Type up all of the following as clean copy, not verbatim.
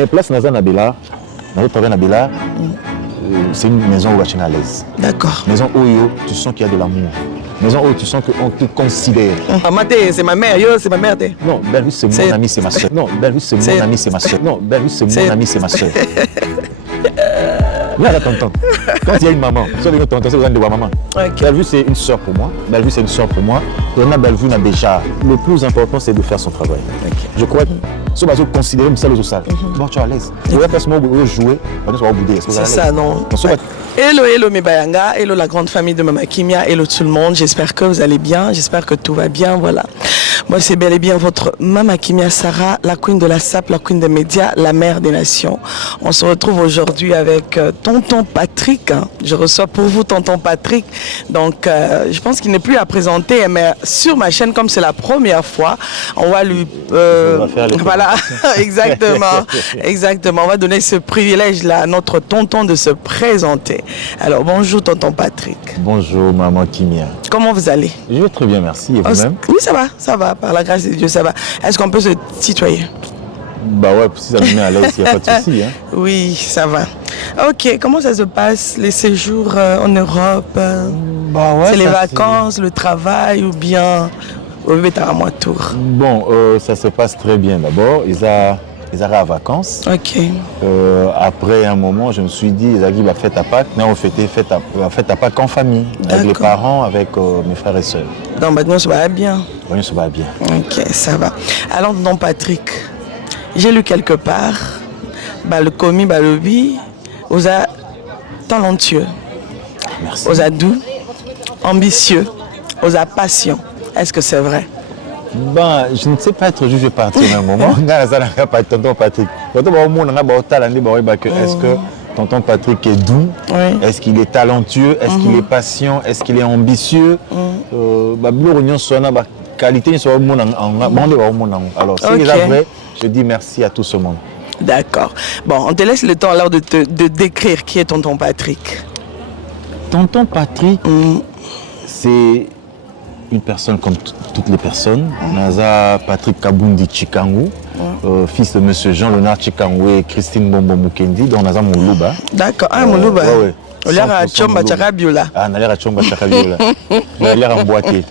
Mais place Naza Nabela, dans notre travail Nabela, c'est une maison où tu es à l'aise. D'accord. Maison où tu sens qu'il y a de l'amour. Maison où tu sens qu'on te considère. Maman, c'est ma mère, c'est ma mère. Non, Bellevue, c'est mon ami, c'est ma soeur. Non, Bellevue, c'est mon ami, c'est ma soeur. Non, Bellevue, c'est mon ami, c'est ma soeur. Là, tonton. Quand il y a une maman, soit une tonton, c'est besoin de voir maman. Bellevue, c'est une soeur pour moi. Bellevue, c'est une soeur pour moi. On a Bellevue, on a déjà. Le plus important, c'est de faire son travail. Je crois que si on va considérer ça aux salles, bon, tu es à l'aise. Tu vas faire ce mot jouer, on va bouder. C'est ça, non. Hello, hello, mes Bayanga. Hello, la grande famille de Mama Kimia. Hello, tout le monde. J'espère que vous allez bien. J'espère que tout va bien. Voilà. Moi, c'est bel et bien votre Mama Kimia Sarah, la queen de la SAP, la queen des médias, la mère des nations. On se retrouve aujourd'hui avec tonton Patrick. Je reçois pour vous tonton Patrick. Donc, je pense qu'il n'est plus à présenter, mais sur ma chaîne, comme c'est la première fois, on va lui... voilà, exactement. Exactement. On va donner ce privilège-là à notre tonton de se présenter. Alors, bonjour tonton Patrick. Bonjour maman Kimia. Comment vous allez? Je vais très bien, merci. Et vous-même? Oui, ça va, ça va. Par la grâce de Dieu, ça va. Est-ce qu'on peut se tutoyer? Bah ouais, si ça me met à l'aise, il n'y a pas de souci. Hein. Oui, ça va. Ok, comment ça se passe, les séjours en Europe? Bah ouais, c'est les vacances, le travail ou bien au bébé à moi tour? Bon, ça se passe très bien d'abord. Ils arrivent à vacances. Ok. Après un moment, je me suis dit, ils arrivent à fête à Pâques. Mais on fêtait fête à Pâques en famille, avec les parents, avec mes frères et sœurs. Donc maintenant, ça va bien. Oui, ça va bien. Ok, ça va. Alors, non, Patrick, j'ai lu quelque part, bah, le commis, bah, le bi, vous êtes talentueux, merci. Vous êtes doux, ambitieux, vous êtes patient. Est-ce que c'est vrai? Ben, je ne sais pas être jugé parti à un moment. Tonton Patrick. Est-ce que tonton Patrick est doux? Oui. Est-ce qu'il est talentueux? Est-ce qu'il est patient? Est-ce qu'il est ambitieux? Qualité alors, si il est vrai, je dis merci à tout ce monde. D'accord. Bon, on te laisse le temps alors de décrire qui est tonton Patrick. Tonton Patrick, c'est une personne comme toutes les personnes. Naza Patrick Kabundi Chikangu, fils de monsieur Jean-Léonard Chikangu et Christine Bombo Mukendi, dont Naza Moulouba. D'accord, Moulouba. Ouais. On l'air à Chomba Chakabiola. Ah, on a l'air à Chomba Chakabiola. On a l'air emboîté.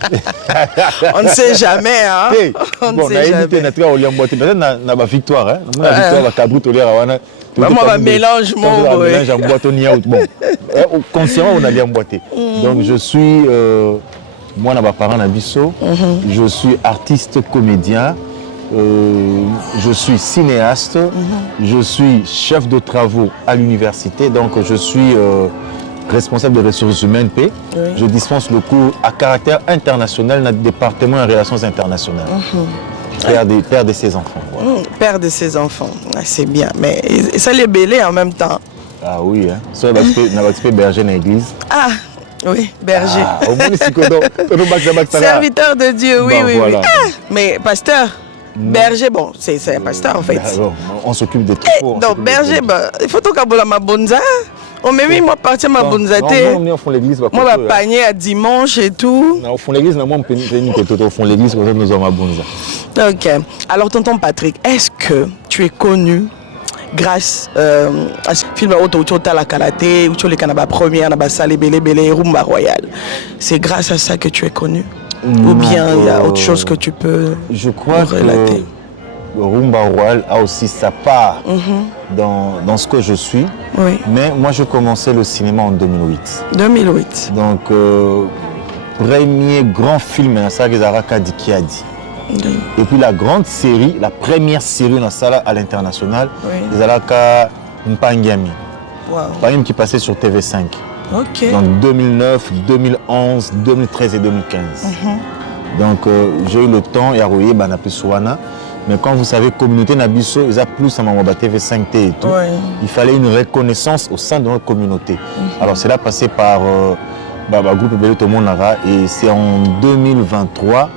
On ne sait jamais, hein. Hey, on ne sait jamais. On a emboîté. Peut-être qu'on a la victoire, hein. On a la victoire, on a Kabut, on a moi, on mélange mon mélange en boîte au niaout. Bon, consciemment, on a bien emboîté. Donc, je suis, moi, je suis parent d'Abisso. Je suis artiste comédien. Je suis cinéaste. Je suis chef de travaux à l'université. Donc, je suis responsable des ressources humaines P. Je dispense le cours à caractère international dans le département en relations internationales. Père de ses enfants. Voilà. Père de ses enfants, c'est bien. Mais ça les bélé en même temps. Ah oui, hein. Ça, on a fait berger dans l'église. Ah, oui, berger. Serviteur de Dieu, oui, bon, oui, voilà. oui. Ah, mais pasteur, berger, bon, c'est un pasteur en fait. Bon, on s'occupe de tout. Donc, berger, il faut tout qu'à ma bonza. On m'a mis moi partir ma bonza. On fond l'église. Moi, ma panier à dimanche et tout. On fond l'église, moi, on fond l'église, comme ça, nous avons ma bonza. Ok. Alors, tonton Patrick, est-ce que tu es connu grâce à ce film autour de la karaté, où tu es le première, la salle Bélé, Rumba Royal? C'est grâce à ça que tu es connu? Ou bien il y a autre chose que tu peux relater? Rumba Royal a aussi sa part dans ce que je suis. Oui. Mais moi, je commençais le cinéma en 2008. 2008. Donc, premier grand film, c'est Zaraka Dikiadi. Et puis la grande série, la première série dans la salle à l'international, Zaraka Mpangiami. Wow. Qui passait sur TV5. Okay. Donc 2009, 2011, 2013 et 2015. Donc j'ai eu le temps, et à Royer, mais quand vous savez, communauté Nabiso, ils ont plus à ma TV5T et tout. Il fallait une reconnaissance au sein de notre communauté. Alors c'est là passé par le groupe Bélé Tomonara, et c'est en 2023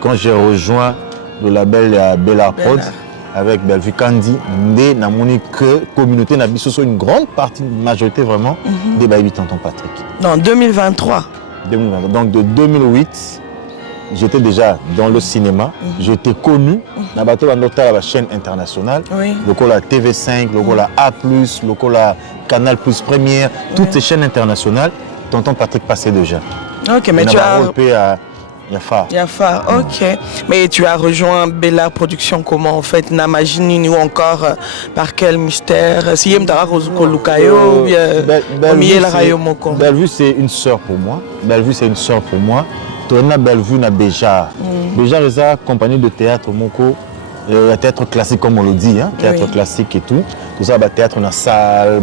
quand j'ai rejoint le label Bella Prod avec Bellevue Candy, na monique communauté Nabiso, sur une grande partie, une majorité vraiment, des Baby Tonton Patrick. Non, 2023. 2023. Donc de 2008 j'étais déjà dans le cinéma, j'étais connu dans la chaîne internationale, la TV5, la A+, la Canal Plus Première, toutes ces chaînes internationales, tonton Patrick passait déjà. Ok, mais tu as... Yafa. Yafa, ok. Mais tu as rejoint Bella Production comment en fait? Namajini ou encore par quel mystère? Si Bellevue c'est une sœur pour moi. Bellevue c'est une sœur pour moi. Tourna Bellevue na Béjar. Béjar est une compagnie de théâtre moko. Théâtre classique comme on le dit, hein? Théâtre classique et tout. Tout ça, théâtre dans la salle,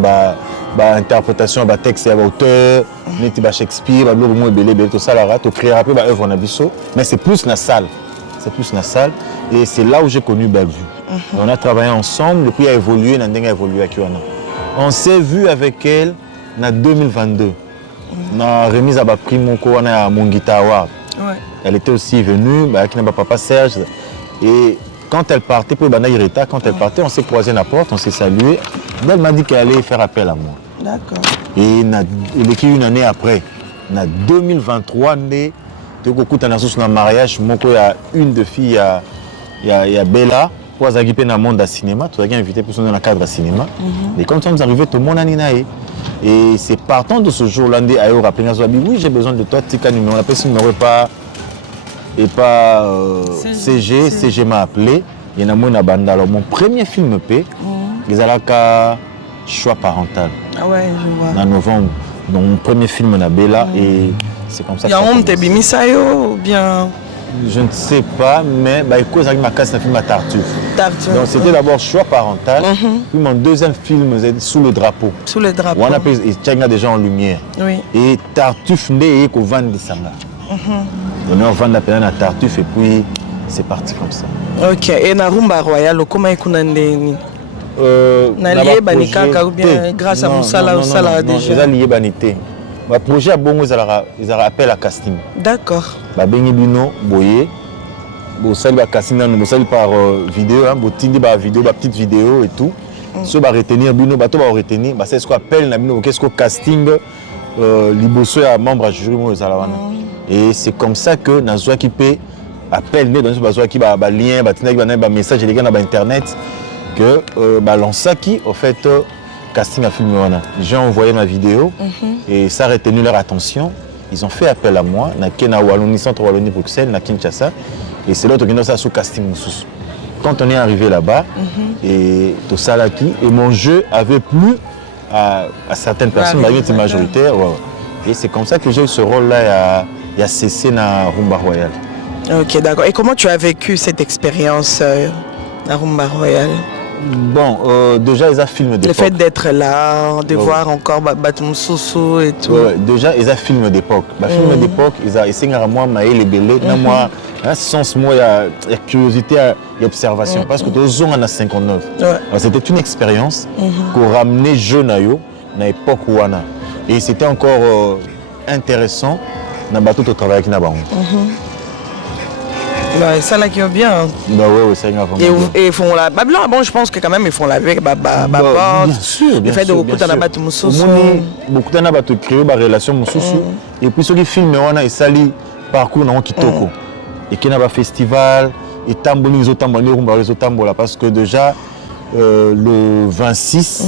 interprétation, texte et auteur, Shakespeare, tout ça, tu crées un peu œuvre en abisso, mais c'est plus la salle. C'est plus la salle et c'est là où j'ai connu Bellevue. On a travaillé ensemble, depuis elle a évolué, on s'est vu avec elle en 2022. On a remis à prix à mon guitar award. Elle était aussi venue avec papa Serge et quand elle partait pour Banaïreta, quand elle partait, on s'est croisé la porte, on s'est salué. Elle m'a dit qu'elle allait faire appel à moi. D'accord. Et une année après, en 2023, il y a un mariage, il y a une de filles, il y a Bella, pour aller dans le monde du cinéma, tu as invité pour dans le cadre du cinéma. Et quand nous sommes arrivés, tout le monde a dit. Et c'est partant de ce jour-là, oui, j'ai besoin de toi, tika numéro, on appelle ce numéro et pas CG m'a appelé. Il y en a moins banda. Alors mon premier film P, ils allaient qu'à choix parental. Ah ouais, je vois. En novembre, donc mon premier film na Bella et c'est comme ça. Il y a un te bimisayo ou bien? Je ne sais pas, mais écoute, ça m'a cassé un film à Tartuffe. Tartuffe. Donc c'était d'abord choix parental. Puis mon deuxième film c'est Sous le drapeau. Sous le drapeau. On appelle Tchanga déjà en lumière. Oui. Et Tartuffe né et qu'on vend des sangas. On a vendu la peine à Tartuffe et puis c'est parti comme ça. Ok. Et na Rumba Royal, comment est-ce que lié banikaka ou bien grâce à Moussala ou Sala déjà? Ils ont lié banité. Le projet a bon, ils ont appel à casting. D'accord. Bengi Bino, Boye, Bossali casting, Bossali par vidéo, Botindi par vidéo, petite vidéo et tout. Ceux qui vont retenir Bino, bateau va retenir, c'est ce qu'on appelle qu'est-ce que casting liboso à membre à jury et c'est comme ça que Nazwa qui peut appelle dans ce bazoi qui va lien, va message les gars dans internet que lancer qui en fait casting à film j'ai envoyé ma vidéo et ça a retenu leur attention. Ils ont fait appel à moi na Kena Wallonie centre Wallonie Bruxelles na Kinshasa et c'est l'autre qui nous a sous casting. Quand on est arrivé là-bas et tout ça là qui et mon jeu avait plu à certaines personnes, c'est majoritaire. Et c'est comme ça que j'ai eu ce rôle-là il y a cessé dans Rumba Royal. Ok, d'accord. Et comment tu as vécu cette expérience à Rumba Royal? Bon, déjà, ils ont filmé d'époque. Le fait d'être là, de voir encore Batum Sousou et tout. Déjà, ils ont filmé d'époque. Film d'époque, ils ont essayé de moi, les bébés, moi, sens moi, il y a curiosité et observation. Parce que tous on a 59. C'était une expérience qu'on ramenait jeune à l'époque où on a. Et c'était encore intéressant dans le tout travail qui n'a pas. Ça là qui est bien. Oui, ça va vraiment. Et ils font la. Bon, je pense que quand même ils font la avec bien sûr. Le fait de beaucoup d'en abattre Moussousou. Beaucoup d'en abattre créer une relation Moussousou. Et puis ceux qui filment, on a sali parcours dans Kitoko. Et qui n'a pas festival. Et Tamboli, les autres parce que déjà le 26,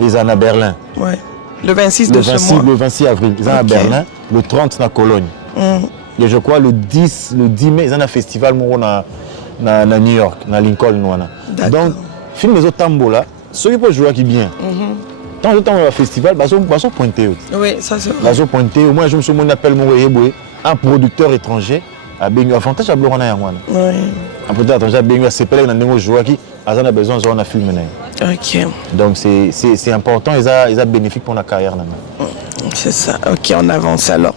ils sont à Berlin. Ouais. Le 26 de ce mois. Le 26 avril, ils sont à Berlin. Le 30 à Cologne. Et je crois le 10 mai, ils ont un festival à New York, à Lincoln. Donc, film les autres tambos là, ceux qui peuvent jouer qui bien. Tant de temps au festival, ils sont pointés. Oui, ça c'est vrai. Ils sont pointés. Moi, je me souviens, on appelle un producteur étranger à Bengu. Avantage à Blorana Yangwana. Oui. Un producteur étranger à Bengu, c'est pas là que nous jouons qui a besoin de film. Ok. Donc, c'est important, ils ont bénéfique pour la carrière. C'est ça. Ok, on avance alors.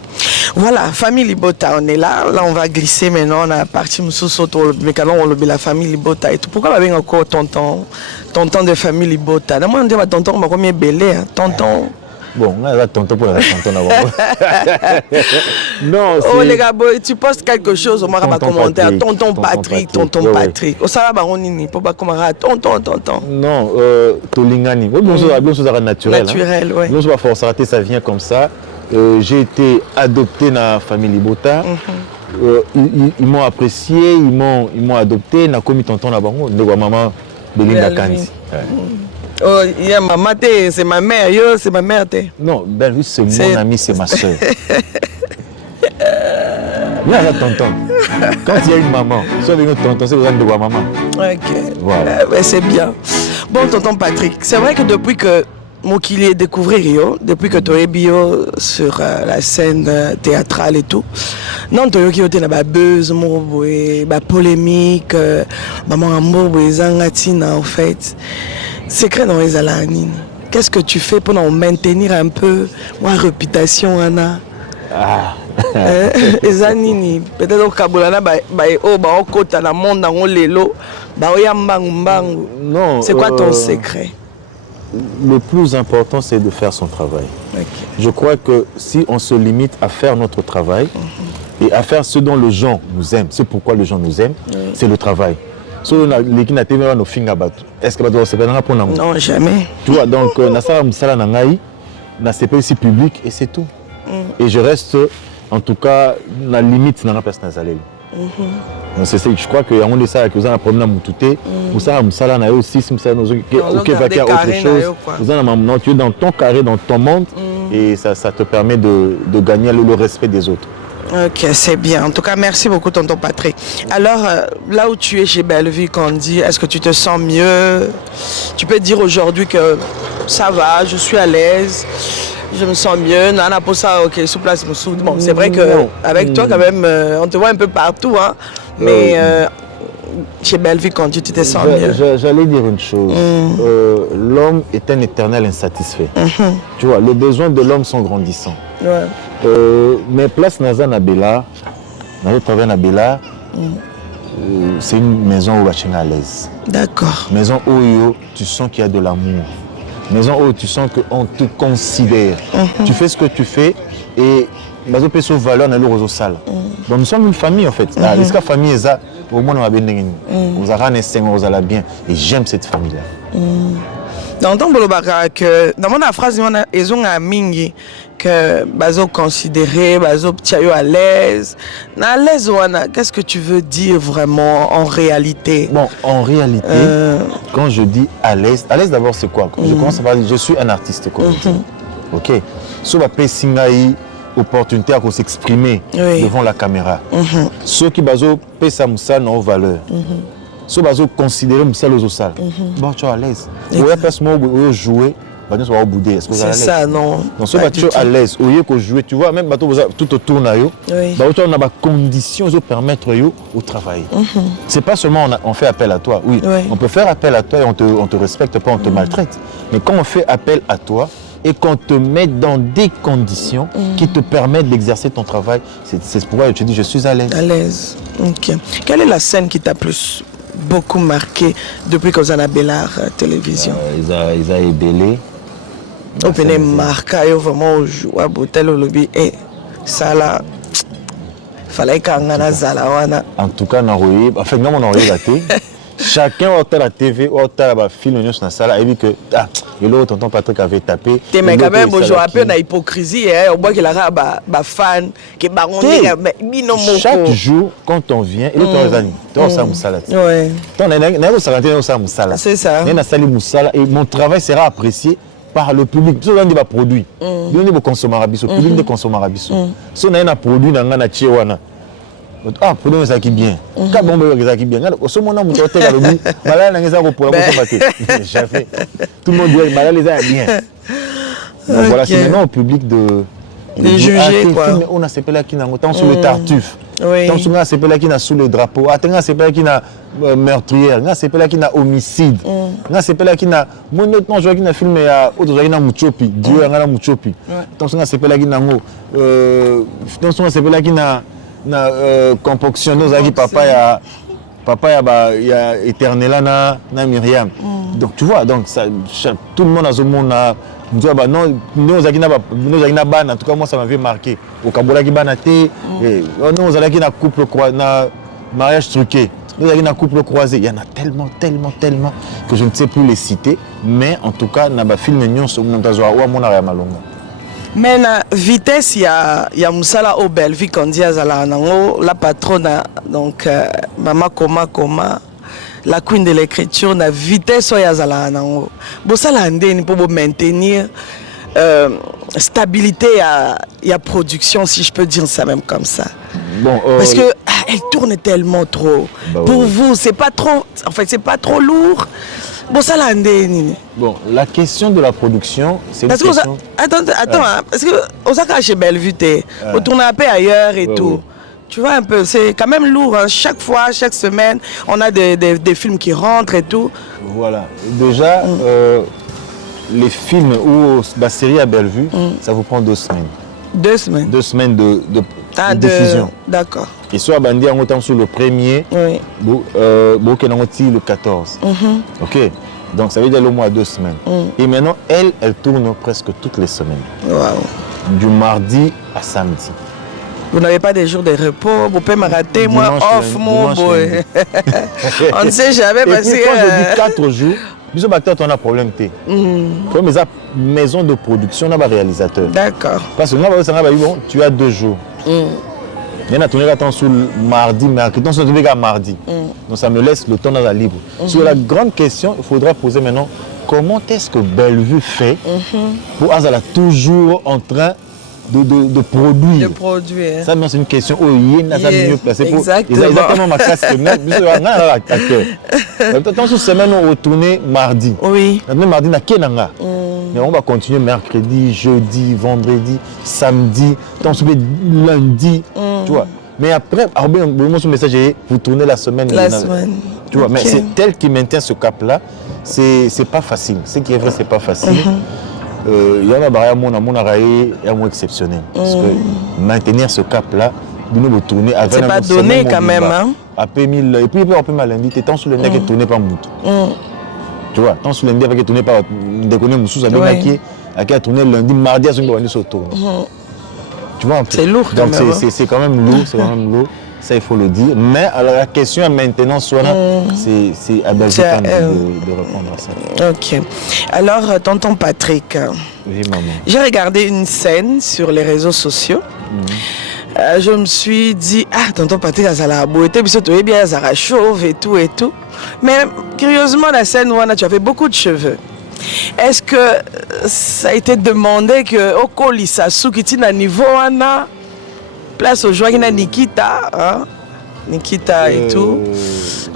Voilà, famille Libota, on est là. Là, on va glisser maintenant. On a parti mais quand on lobby la famille Libota et tout. Pourquoi on a encore tonton de famille Libota? Moi, on dit tonton, on va combien belé, tonton. Bon, on a tonton pour la tonton d'abord. Non, oh les gars, tu postes quelque chose, on va commentaire. Tonton Patrick. Au Saraba, on n'y peut pas commenter. Tonton. Non, Tolingani. Oui, bien sûr, naturel. Naturel, oui. Bien sûr, force rater, ça vient comme ça. J'ai été adopté dans la famille Libota. ils m'ont apprécié, ils m'ont adopté, na komi tonton na bango, ndeko maman Belinda Kandi. Oh, il y a maman, c'est ma mère, yo, c'est ma mère. Non, Belle, c'est mon ami, c'est ma soeur. Il y a tonton. Quand il y a une maman, soit une tonton, c'est besoin de voir maman. Ok. Voilà. C'est bien. Bon, tonton Patrick, c'est vrai que depuis que Mokili est découvert Rio, depuis que tu es bio sur la scène théâtrale et tout, non, tu as eu la buzz, la polémique, maman amour, zangatina en fait. Secret dans les alanines. Qu'est-ce que tu fais pour maintenir un peu ma réputation, Anna? Ah. Ezanini peut-être au Kabulana au kota na monde dans lelo non, c'est quoi ton secret? Le plus important, c'est de faire son travail. Okay. Je crois que si on se limite à faire notre travail et à faire ce dont les gens nous aiment, c'est pourquoi les gens nous aiment, c'est le travail. Est-ce que c'est pour nous? Non, jamais. Tu vois, donc, c'est pas public et c'est tout. Et je reste, en tout cas, la limite dans la personne. Je crois que on ça que vous avez un problème à tout vous ça aussi si vous OK va faire autre chose. Vous avez tu es dans ton carré, dans ton monde et ça te permet de gagner le respect des autres. Ok, c'est bien. En tout cas, merci beaucoup, tonton Patrick. Alors, là où tu es chez Bellevue Kandi, est-ce que tu te sens mieux? Tu peux dire aujourd'hui que ça va, je suis à l'aise, je me sens mieux. Nana pour ça, ok, sous place, bon, c'est vrai qu'avec toi, quand même, on te voit un peu partout, hein, mais chez Bellevue Kandi, tu te sens mieux. J'allais dire une chose. L'homme est un éternel insatisfait. Tu vois, les besoins de l'homme sont grandissants. Ouais. Mais place Nazan à Bélar, c'est une maison où tu es à l'aise. D'accord. Maison où tu sens qu'il y a de l'amour. Maison où tu sens qu'on te considère. Tu fais ce que tu fais et tu as valeur dans le salle. Donc nous sommes une famille en fait. La famille est là. Au moins on a bien bien. Et j'aime cette famille-là. Dans ton que dans mon phrase ils ont un mingi que bazo considéré bazo tiayo à l'aise qu'est-ce que tu veux dire vraiment en réalité? Bon, en réalité quand je dis à l'aise d'abord c'est quoi? Je commence par dire je suis un artiste comédien. OK, so ba pesingai opportunité à s'exprimer devant la caméra. Ceux qui bazo pesa musa no valeur. Si vous considérez que vous êtes bon, tu es à l'aise. Vous pouvez jouer, vous allez bouder. Est-ce que vous êtes à l'aise? C'est ça, non. Donc, si vous êtes à l'aise, vous pouvez jouer, tu vois, même tout autour de vous, vous avez des conditions qui permettent de travailler. Ce n'est pas seulement on fait appel à toi. Oui, on peut faire appel à toi et on ne te respecte pas, on te maltraite. Mais quand on fait appel à toi et qu'on te met dans des conditions qui te permettent d'exercer ton travail, c'est pourquoi je te dis je suis à l'aise. À l'aise. Ok. Quelle est la scène qui t'a beaucoup marqué depuis que vous avez Bélar télévision? Ils ont ébélé. Vous venez marquer vraiment au jour à Botel au lobby et ça là fallait qu'on a zala. En tout cas, on a fait non on a raté. Chacun a la TV, a la film dans la salle et vu que l'autre tonton Patrick avait tapé. Mais quand même aujourd'hui un peu d'hypocrisie on voit qu'il a ba fan qui baron chaque jour quand on vient il est amis toi ça musala. Ouais. C'est ça. Et mon travail sera apprécié par le public. Tout le monde va produire. Il y a consommer le public de consommer si on a un produit dans la tchéwana. Ah, pour nous, ça qui bien. Quand on veut ça qui bien. Au moment où on est à l'objet, malade, on est à pour la jamais. Tout le monde dit malade, les a bien. Voilà, c'est maintenant au public de juger quoi. On a ces là qui n'ont autant sous le tartuffe. Oui. Tant sur ces là qui n'a sous le drapeau. Attends, ces là qui n'a meurtrière. Ces là qui n'a homicide. Ces là qui n'a maintenant je vois qui n'a filmé à autres qui n'a muchopi. Dieu a muchopi. Tant sur ces là qui n'a tant sur ces là qui n'a na concoction nos avis papa ya éternel na Myriam. Donc tu vois donc ça tout le monde a ce monde non nous akina bana en tout cas moi ça m'avait marqué au Kabola ki bana té nous allaki na couple na mariage truqué nous allaki na couple croisé il y en a tellement que je ne sais plus les citer mais en tout cas na ba film nyonso mutazo wa mona ya malonga. Mais la vitesse, il y a Moussala au Bellevue qu'on dit à Zalanango, la patronne, donc Maman Koma, la queen de l'écriture, la vitesse, il y a Zalanango. Bon, ça l'a pour maintenir stabilité et production, si je peux dire ça même comme ça. Bon, parce que elle tourne tellement trop. Bah, pour ouais. vous, c'est pas trop, en fait, c'est pas trop lourd. Bon, ça l'a Bon, la question de la production, c'est une question... Attends, hein, parce que Osaka chez Bellevue, on tourne un peu ailleurs et tout. Ouais. Tu vois un peu, c'est quand même lourd. Hein. Chaque fois, chaque semaine, on a des films qui rentrent et tout. Voilà. Déjà, les films ou la série à Bellevue, ça vous prend 2 semaines. 2 semaines. 2 semaines de diffusion. D'accord. Et soit Bandi en autant sur le 1er, oui. Le 14. Ok. Donc ça veut dire au moins 2 semaines. Et maintenant, elle tourne presque toutes les semaines. Wow. Du mardi à samedi. Vous n'avez pas des jours de repos, vous pouvez me rater, moi off mon boy. On ne sait jamais parce que... Quand je dis 4 jours, bisous batteur, on a problème. Comme les maisons de production, on a un réalisateur. D'accord. Parce que bon, tu as 2 jours. Il y en a tourné sur le mardi, mercredi, donc tourné mardi. Donc ça me laisse le temps dans la libre. Sur la grande question, il faudra poser maintenant, comment est-ce que Bellevue fait pour être toujours en train de produire. De produire. Ça, c'est une question où il y a mieux placé pour. Exactement ma classe. Tant sur semaine, on retourne mardi. Oui. Mardi, mais on va continuer mercredi, jeudi, vendredi, samedi, tant sur lundi. Tu vois. Mais après, ce message est vous tournez la semaine. La semaine. Tu vois, mais c'est tel qui maintient ce cap-là, c'est pas facile. Ce qui est vrai, c'est pas facile. Il y a un mot exceptionnel. Parce que maintenir ce cap-là, de nous retourner avec c'est pas donné quand même. Hein? Et puis, on peut mal indiquer, tant sur le nez qui est tourné par Moutou. Tu vois, tant sur le nez qui est tourné par Déconné Moussou, ça veut dire qui a tourné lundi, mardi, à ce moment-là, se tourne. Tu vois, c'est lourd quand même. C'est quand même lourd, c'est quand même lourd. Ça, il faut le dire. Mais alors, la question à maintenant, c'est à Belgique de répondre à ça. Ok. Alors, tonton Patrick, oui, maman. J'ai regardé une scène sur les réseaux sociaux. Je me suis dit, tonton Patrick, ça l'a beauté, puis surtout, bien, ça l'a chauve et tout et tout. Mais curieusement, la scène où tu avais beaucoup de cheveux. Est-ce que ça a été demandé que au Kolissa Soukiti à niveau Anna place au joueur qui n'a Nikita, hein? Nikita et tout.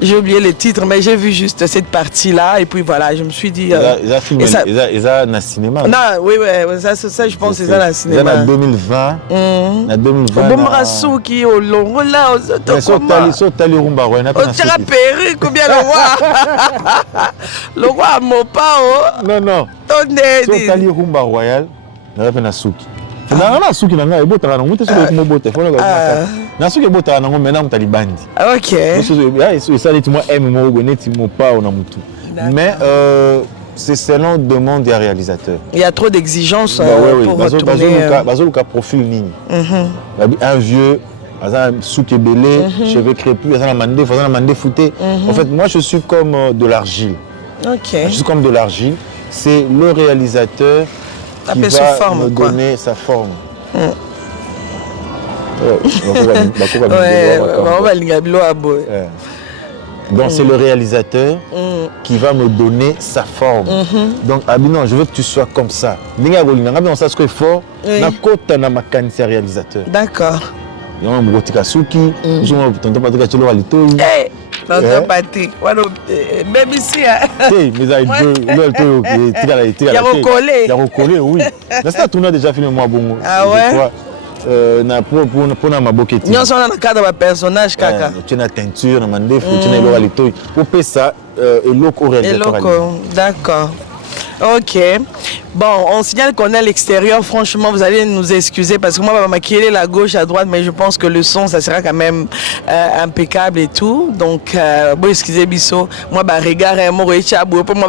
J'ai oublié le titre, mais j'ai vu juste cette partie-là et puis voilà, je me suis dit. Ils ont filmé, ils ont dans le cinéma. Non, oui, ça je pense que c'est ça dans le cinéma. En 2020. En 2020. Bon, Rassou qui au long là, au Tali Rumba Royal. On tire à perruque ou bien le roi. Le roi à Mopao. Non. Au Tali Rumba Royal, on a fait un souki. Na suki na ngai botaka na mutu so ko bote fona ka na suki botaka na ngombe na mutali bandi. OK. Ça dit moi aime mo boneti mo pa na mutu. Mais c'est selon demande des réalisateurs. Il y a trop d'exigences pour retourner bazoluka profil nini. Un vieux un souki belé, cheveux crépus, ça na mandé fouté. En fait, moi je suis comme de l'argile. OK. Je suis comme de l'argile, c'est le réalisateur qui va me donner sa forme. Donc c'est le réalisateur qui va me donner sa forme. Donc non, je veux que tu sois comme ça. Réalisateur. D'accord. Tonton Patrick, même ici. Il y a recollé, oui. C'est tournoi déjà filmé moi bon. Ah ouais. Pour na maboketi. Nous sommes dans le cadre de personnage kaka. Tu as teinture, na mandefu, tu as le litoy. Pour faire ça et loco réalisateur. D'accord. Ok. Bon, on signale qu'on est à l'extérieur. Franchement, vous allez nous excuser parce que moi, je vais maquiller la gauche, à droite, mais je pense que le son, ça sera quand même impeccable et tout. Donc, bon, excusez Bisso. Moi, je regarde mon rechabu. Pour moi,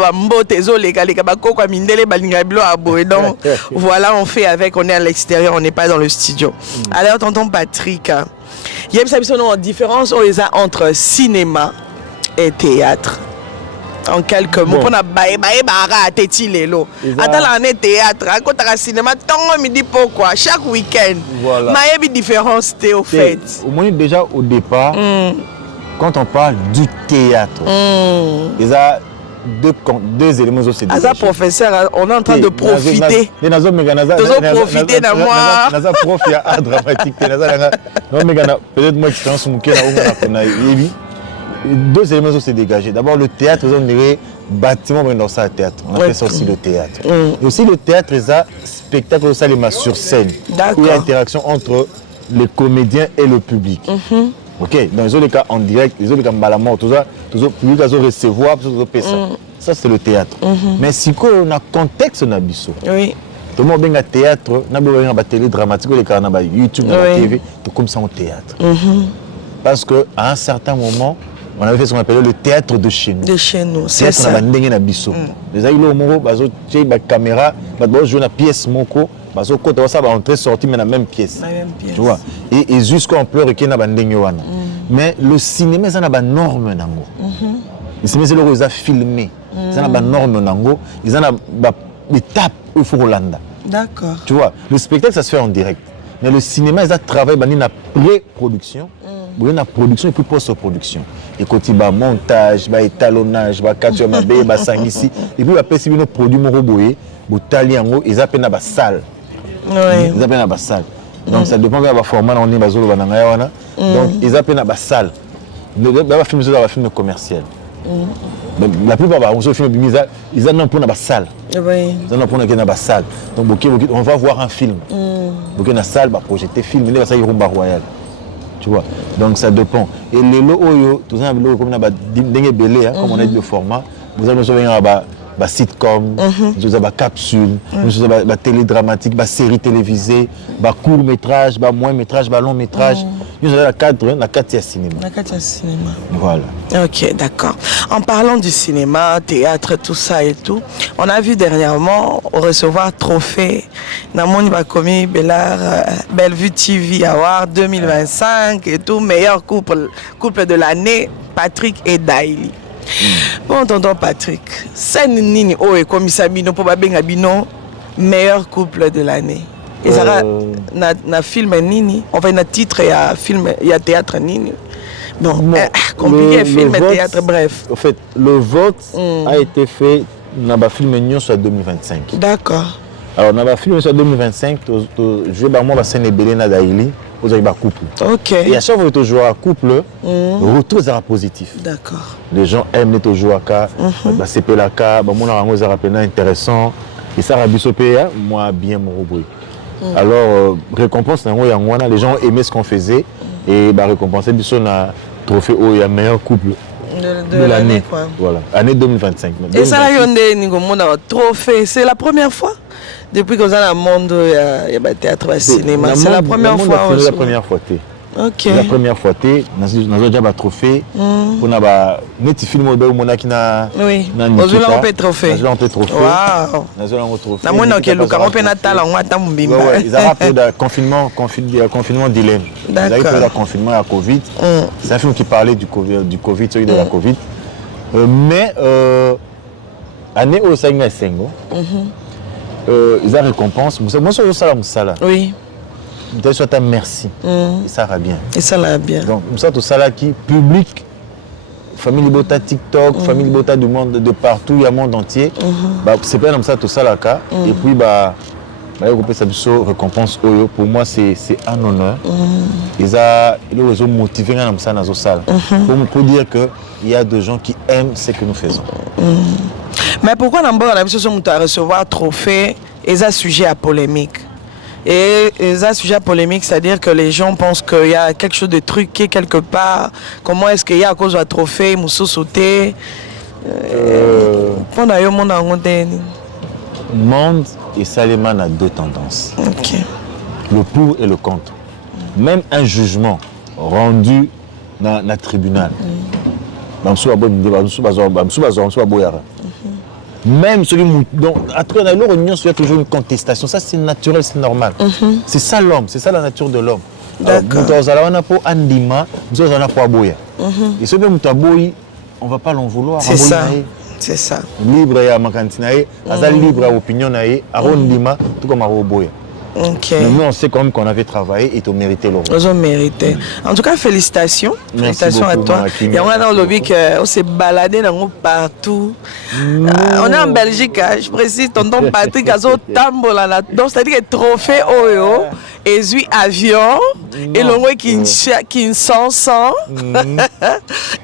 donc, voilà, on fait avec. On est à l'extérieur, on n'est pas dans le studio. Alors, tonton Patrick, il y a une différence entre cinéma et théâtre. En quelques mots, pour na bae bara teti lelo. Attends l'année théâtre, à côté du cinéma, tant me dit pourquoi chaque week-end. Voilà. Mais il y a une différence au fait. Au moins déjà au départ, quand on parle du théâtre, il y a deux éléments aussi. As un professeur, on est en train de profiter. Profiter de moi. Naza prof il y a dramatique. Peut-être moi expérience deux éléments sont dégagés. D'abord, le théâtre, on dirait bâtiment dans ça théâtre. On appelle ça aussi le théâtre. Et aussi le théâtre, c'est un spectacle ça les sur scène. Il y a interaction entre les comédiens et le public. Ok. Dans les autres cas en direct, les autres cas malamment, tout ça, le public va recevoir, ça c'est le théâtre. Mais si on a contexte on a biso. Oui. Tout le monde a un théâtre, on a besoin de télé dramatique, les cas on a YouTube, on a TV, tout comme ça au théâtre. Parce qu'à un certain moment, on avait fait ce qu'on appelait le théâtre de chez nous. De chez nous, c'est ça. On a un biso. Les aïlos au moro, bazo tché ba caméra, bazo jouer la pièce moko, bazo côté ça va entrer sortir mais la même pièce. La même pièce. Tu vois. Et jusqu'à on pleure qu'il na bandenge wana. Mais le cinéma ça na ba norme nango. Le cinéma c'est le ils a filmé. Ça na ba norme nango, ils en a ba étape où il faut Rolanda. D'accord. Tu vois, le spectacle ça se fait en direct. Mais le cinéma ils a travaillé ba na pré-production. Il y a une production et puis post-production. Et quand il y a montage, étalonnage, capture ma sangisi, et puis il y a des produits moroboyés, ils appellent la salle. Ils appellent la salle. Donc ça dépend de la format on est basolo banangayana. Donc ils appellent la salle. Le film c'est un film commercial. La plupart des films ils ont pour la salle. Ils ont pour la salle. Donc on va voir un film. Donc la salle va projeter film, il ça Rumba Royal. Tu vois, donc ça dépend. Et les lots, tout ça, comme on a comme on a dit le format, vous avez besoin de sitcom, vous avez capsule, vous avez des télédramatique, des séries télévisées, des courts-métrages, des moyens-métrages, des longs-métrages. Vous avez la carte cinéma. La carte cinéma. Voilà. Ok, d'accord. En parlant du cinéma, théâtre, tout ça et tout, on a vu dernièrement recevoir trophée Namoni Bakomi Bellevue TV Award 2025 et tout, meilleur couple de l'année, Patrick et Daily. Bon, tonton Patrick, c'est Nini Oh et comme Sabino pour Babengabino, meilleur couple de l'année. Et ça na film Nini, enfin na titre il y a film, il y a théâtre Nini. Bon, compliqué film et théâtre, bref. En fait, le vote a été fait dans le film Nyon sur 2025. D'accord. Alors dans le film sur 2025, je vais moi scène Belena Daily, vous avez un couple. OK. Et à chaque fois que tu joues à couple, le retour sera positif. D'accord. Les gens aiment les jouer à cas, la CP la cas, mon arango sera intéressant et ça rabisopé moi bien mon rubrique. Alors récompense les gens ont aimé ce qu'on faisait et récompenser bisson a trophée au meilleur couple de l'année. Voilà, année 2025. Et ça a trophée, c'est la première fois depuis qu'on a le monde il y a théâtre et cinéma, c'est la première fois. C'est la première fois. Ok. La première fois, nous avons déjà un trophée. On a un film où on a oui. Nous avons un trophée. Nous avons un trophée. Waouh. Nous avons un trophée. Nous avons un trophée. Ils ont rappelé le confinement dilemme. Ils ont rappelé le confinement à la Covid. C'est un film qui parlait du Covid, celui de la Covid. Mais, année où ça a été ils ont récompense. Moi, je suis ça. Oui. Soit un merci. Et ça va bien. Et ça va bien. Donc, ça, tout ça là qui public, famille Bota TikTok, famille Bota du monde, de partout, il y a le monde entier. C'est pas comme ça, tout ça là. Et puis, récompense pour moi, c'est un honneur. Ils ont motivé comme ça dans salle. Pour dire qu'il y a des gens qui aiment ce que nous faisons. Mais pourquoi d'abord on a recevoir un trophée et un sujet à polémique? Et un sujet polémique, c'est-à-dire que les gens pensent qu'il y a quelque chose de truqué quelque part. Comment est-ce qu'il y a à cause d'un trophée, Moussou sauté Monde et Saleman a deux tendances. Okay. Le pour et le contre. Même un jugement rendu dans le tribunal. Même celui donc après la réunion, il y a toujours une contestation. Ça c'est naturel, c'est normal. C'est ça l'homme, c'est ça la nature de l'homme. D'accord. Et ce même on va pas l'en vouloir. C'est ça. C'est ça. Libre ya makantinae, aza libre à opinion nae, arondima, tout comme aroboya. Ok. Mais nous, on sait quand même qu'on avait travaillé et tu méritais l'or. Ils ont mérité. En tout cas, félicitations. Merci Félicitations beaucoup, à toi. Il y a un dans le lobby qu'on s'est baladé partout. On est en Belgique, hein, je précise, tonton Patrick a son tambola là. Donc, c'est-à-dire que trophée Oyo, et lui avion, et l'on qui s'en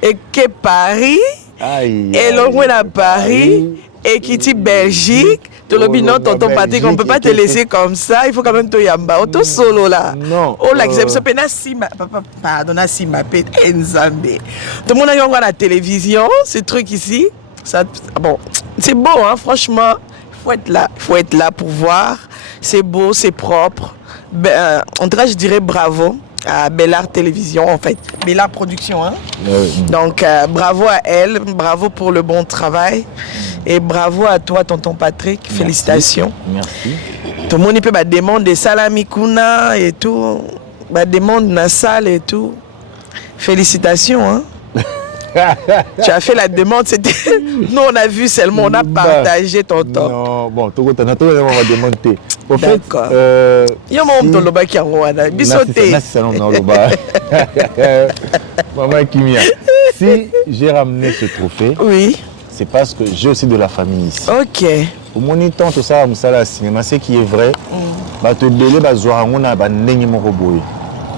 et que Paris, et l'on à Paris, et qui dit Belgique. Tu le dis non, tonton Patrick, on ne peut pas te laisser comme ça. Il faut quand même te yamba. Auto solo là. Non. Oh là, c'est pas Nassima. Pardon, Nassima. Nzambe. Tout le monde a regardé la télévision, ce truc ici. Ça, bon, c'est beau, hein, franchement. Il faut être là. Il faut être là pour voir. C'est beau, c'est propre. En tout cas, je dirais bravo à Bellard Télévision, en fait. Bellard Production, hein. Donc, bravo à elle. Bravo pour le bon travail. Et bravo à toi, tonton Patrick. Merci. Félicitations. Merci. Tout le monde peut demander salami kuna et tout. Demande la salle et tout. Félicitations. Hein? Tu as fait la demande. Nous, on a vu seulement, on a partagé ton temps. Non, bon, tout le monde va demander. Au fait, il y a un moment qui a un bisoté. Maman Kimia, si j'ai ramené ce trophée, oui, c'est parce que j'ai aussi de la famille ici. Ok. Pour mon temps, tout ça, au cinéma, ce qui est vrai,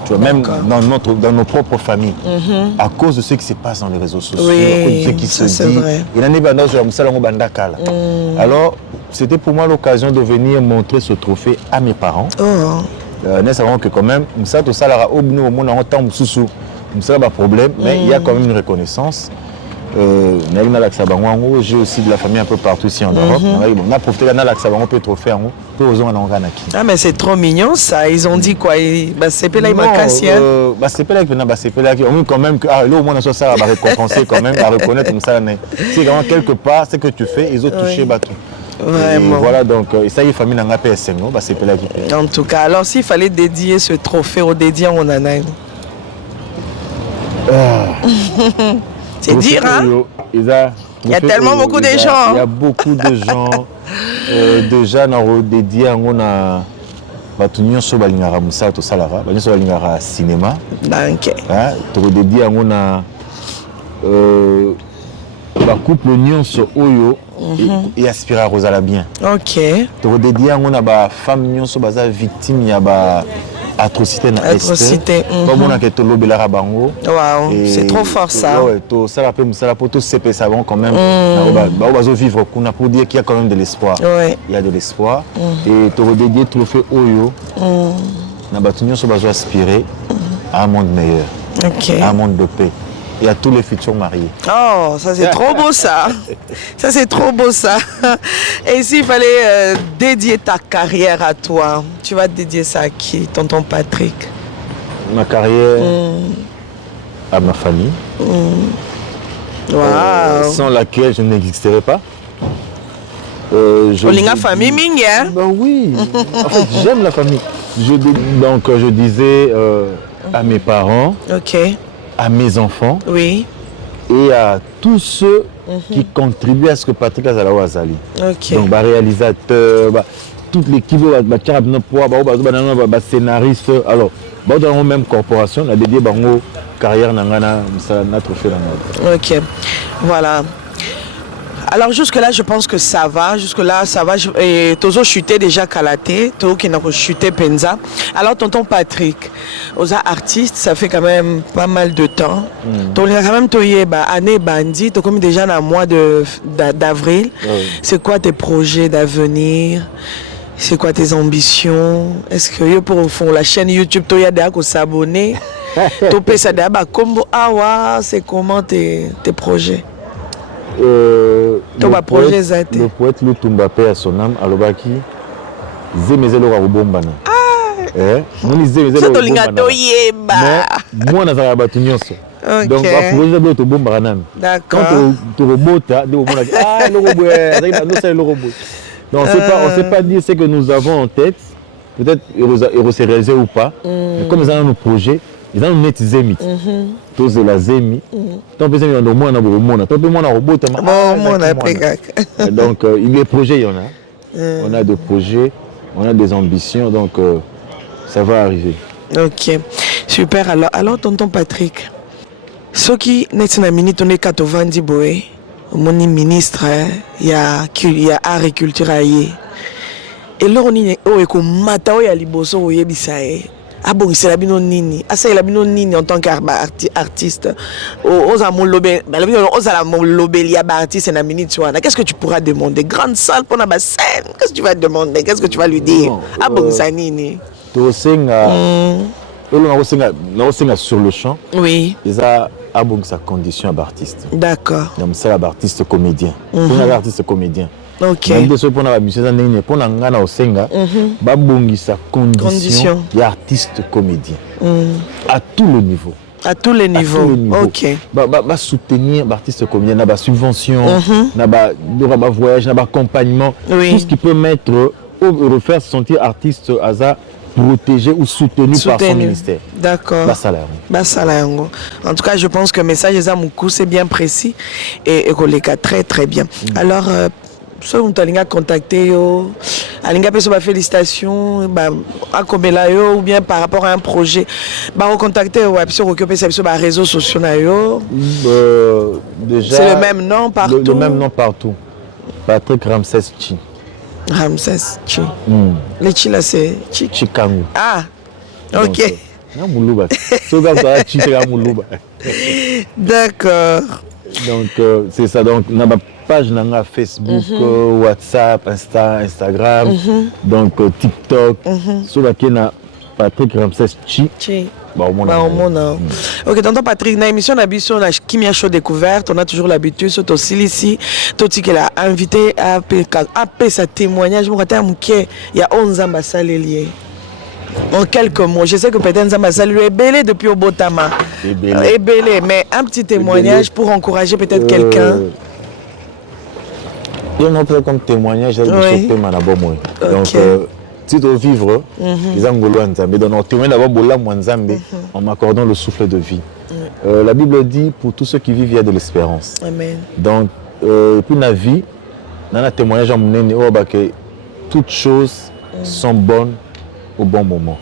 tu vois, même dans nos propres familles, à cause de ce qui se passe dans les réseaux sociaux, à cause de ce qui se dit. Alors, c'était pour moi l'occasion de venir montrer ce trophée à mes parents. Nous savons que quand même, ça, tout ça, c'est pas problème, mais il y a quand même une reconnaissance. J'ai aussi de la famille un peu partout ici en Europe. On a profité de l'Axabango pour trophée. Ah, mais c'est trop mignon ça. Ils ont dit quoi? C'est pas là, il m'a cassé. C'est pas là, on quand même que au moins ça va récompenser quand même, va reconnaître comme ça. C'est vraiment quelque part ce que tu fais, ils ont touché tout. Voilà, donc ça y est, famille n'a pas PSN, c'est pas là qui fait. En tout cas, alors s'il fallait dédier ce trophée au dédié en Anaï. C'est dire, hein? Il y a tellement beaucoup de gens. Il y a beaucoup de gens. Déjà, on a dédié à Batunio Sobalingara Moussa, tout ça là. Batunio Sobalingara cinéma. Ok. On a dédié à la couple Nyon sur Oyo et Aspira Rosala bien. Ok. On a dédié à la femme Nyon sur Baza victime, il y a atrocité na atrocité. Wow, c'est trop fort ça. Ça rappelle ça pour tous ces savants quand même. Vivre pour dire qu'il y a quand même de l'espoir. Il y a de l'espoir et tu redédié trophée Oyo. Na batunyo so bazo aspirer à un monde meilleur. À un monde de paix. Et à tous les futurs mariés. Oh, ça c'est trop beau ça. Ça c'est trop beau ça. Et s'il fallait dédier ta carrière à toi, tu vas dédier ça à qui, tonton Patrick? Ma carrière à ma famille. Wow. Sans laquelle je n'existerais pas. Olinga famille minga. Ben oui. En fait, j'aime la famille. Donc je disais à mes parents. Ok. À mes enfants, oui, et à tous ceux qui contribuent à ce que Patrick Azalawa Azali. Okay. Donc, réalisateur, toute l'équipe, scénariste. Alors, dans la même corporation, on a dédié une carrière dans la trophée. Ok, voilà. Alors jusque-là, je pense que ça va. Jusque-là, ça va. Et Tozo chuté déjà Kalaté, Tozo qui n'a pas chuté Penza. Alors, tonton Patrick, aux artistes, ça fait quand même pas mal de temps. Donc, il y a quand même année bandit, tu as commis déjà dans le mois d'avril. C'est quoi tes projets d'avenir? C'est quoi tes ambitions? Est-ce que pour la chaîne YouTube, tu as déjà s'abonner? Tu peux ça déjà c'est comment tes projets? Le poète Lutumba Pé à son âme, Alobaki, Zemezelo Rabombana. Moi, donc, quand tu rebotas, on ne sait pas dire ce que nous avons en tête, peut-être il s'est réalisé ou pas, mais comme nous avons nos projets, ils ont net zemi tous la zemi tant que zemi on moins on tant que moins on robot donc il y a des projets, il y en a on a des projets, on a des ambitions, donc ça va arriver. Ok, super. Alors tonton Patrick, ce qui n'est pas minute on est 90 boé mon ministre il y a agriculture aïe et là on est au éco matao ya liboso oye bisae. Ah bon, c'est la bino nini. Ah c'est la bino nini en tant qu'artiste. Aux amolobé, aux amolobé artiste na minute. Qu'est-ce que tu pourras demander? Grande salle pour la scène. Qu'est-ce que tu vas demander? Qu'est-ce que tu vas lui dire? Ah bon, ça nini. Tu sais sur le champ. Oui. Ils a bon sa condition d'artiste. D'accord. Donc c'est l'artiste comédien. C'est un artiste comédien. Ok. Donc ce pour la musique pour la ngana osenga ba bongisa condition d'artiste comédien. À tous les niveaux. À tous les niveaux. Ok. Ba soutenir l'artiste comédien, na ba subvention, na ba voyage, na ba accompagnement, tout ce qui peut mettre ou refaire se sentir artiste asa protégé ou soutenu par son ministère. D'accord. Basalayango. En tout cas, je pense que le message de Moukou c'est bien précis et collègue très très bien. Alors si vous avez contacté, vous avez fait félicitations, ou bien par rapport à un projet, vous avez contacté sur les réseaux sociaux. Déjà, c'est le même nom partout. Le même nom partout. Patrick Ramsès Chi. Ramsès Chi. Le Chi là c'est Chi. Chikangu. Ah, ok. D'accord. Donc c'est ça. Donc on a ma page nanga Facebook, WhatsApp, Instagram, donc TikTok. Sur laquelle on a Patrick Ramsès Chi. Ok, tonton Patrick, dans l'émission Nabiso, on a Kimia Show Découverte, on a toujours l'habitude, surtout ici, Toti qui l'a invité à faire sa témoignage. Il y a 11 ans, ça lié. En quelques mots, je sais que peut-être ça lui est belé depuis au Botama. Est belé, mais un petit témoignage pour encourager peut-être quelqu'un. Il y a un peu comme témoignage, donc si tu veux vivre, les Angolais, mais dans notre témoignage en m'accordant le souffle de vie. La Bible dit pour tous ceux qui vivent, il y a de l'espérance. Amen. Donc, puis la vie, dans le témoignage, que toutes choses sont bonnes au bon moment.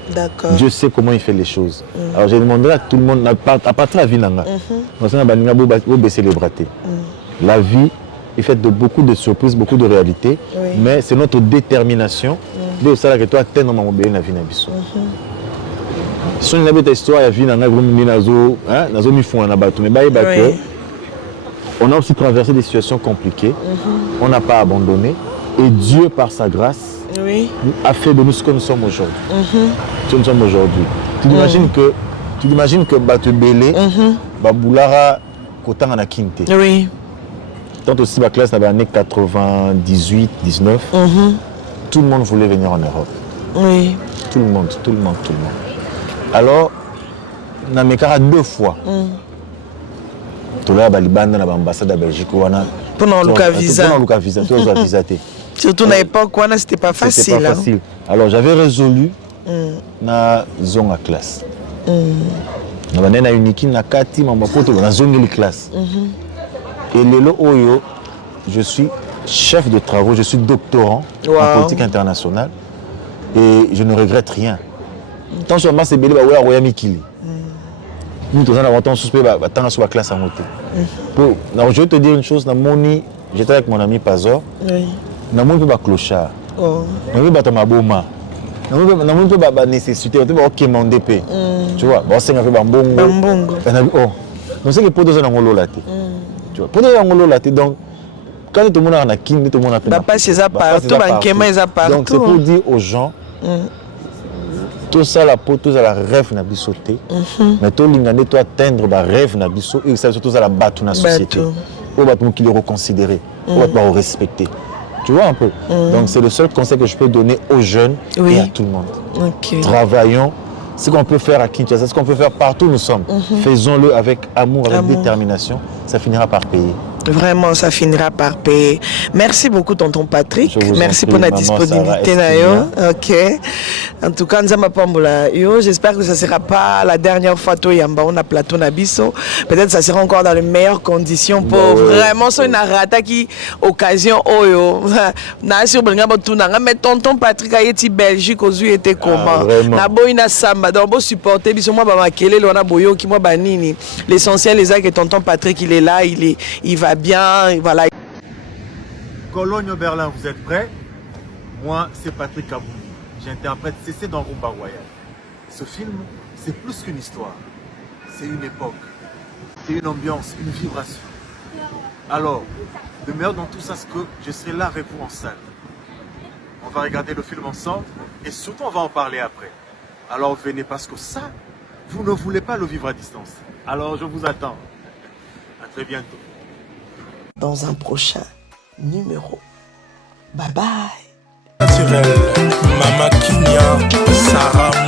Dieu sait comment il fait les choses. Alors j'ai demandé à tout le monde, à partir de la vie, on va baisser les bras. La vie est faite de beaucoup de surprises, beaucoup de réalités, mais c'est notre détermination de ça que toi atteindre ma mobile la vie na biso. Si on a une histoire, il y a une on a aussi traversé des situations compliquées, on n'a pas abandonné, et Dieu, par sa grâce, a fait de nous ce que nous sommes aujourd'hui. Ce que nous sommes aujourd'hui. Tu t'imagines que Batu Belé, Baboulara, Kotanga na Kinte. Oui. Tant aussi ma classe dans les années 98, 19, tout le monde voulait venir en Europe. Oui. Tout le monde. Alors, na mekara 2 fois. Tola balibanda na l'ambassade de Belgique pendant le visa. Surtout à l'époque où c'était pas facile. C'était pas facile. Alors j'avais résolu na zone à classe. Na banena uniki na kati mama poto na zone de classe. Et lelo oyo, je suis chef de travaux, je suis doctorant en politique internationale et je ne regrette rien. Tant que c'est belé ba oya mikili. Nous tous on a suspect ba tant sur la classe à monter. Alors je vais te dire une chose, na moni, j'étais avec mon ami Pazor. Oui. Na moni ba clochard. Na moni ba ta maboma. Na moni ba nécessité, on te ba OK mon DP. Tu vois, bon c'est un peu bambongo. Oh. Donc c'est que pour deux ans on l'a été. Tu vois, pour deux ans on l'a été donc quand tout le monde a king, tout le monde a pas c'est ça partout, donc c'est pour dire aux gens tout ça la peau, tout ça la rêve n'a pas sauté. Mais tout l'ingane toi atteindre ba rêve n'a pas sauté et ça surtout ça la battre dans la société. On va qui le reconsidérer, on va pas respecter. Tu vois un peu. Donc c'est le seul conseil que je peux donner aux jeunes et à tout le monde. Travaillons. Ce qu'on peut faire à Kinshasa, ce qu'on peut faire partout où nous sommes, faisons-le avec amour, avec détermination, ça finira par payer. Vraiment, ça finira par payer. Merci beaucoup, tonton Patrick. Merci pour la disponibilité. Ok. En tout cas, j'espère que ça ne sera pas la dernière fois que on a plateau Nabiso. Peut-être que ça sera encore dans les meilleures conditions pour vraiment sur une rata qui occasion oyo. Mais tonton Patrick a été Belgique aux yeux était comment? Naboina Samba. Donc, supporter biso moi bamakele lona boyo qui moi banini. L'essentiel les que tonton Patrick il est là, il va bien, voilà. Cologne Berlin, vous êtes prêts? Moi, c'est Patrick Kabouni. J'interprète CC dans Rumba Royal. Ce film, c'est plus qu'une histoire. C'est une époque. C'est une ambiance, une vibration. Alors, le meilleur dans tout ça, c'est que je serai là avec vous en salle. On va regarder le film ensemble et surtout, on va en parler après. Alors, venez parce que ça, vous ne voulez pas le vivre à distance. Alors, je vous attends. À très bientôt. Dans un prochain numéro. Bye bye. Naturel, Mama Kimia, Sarah.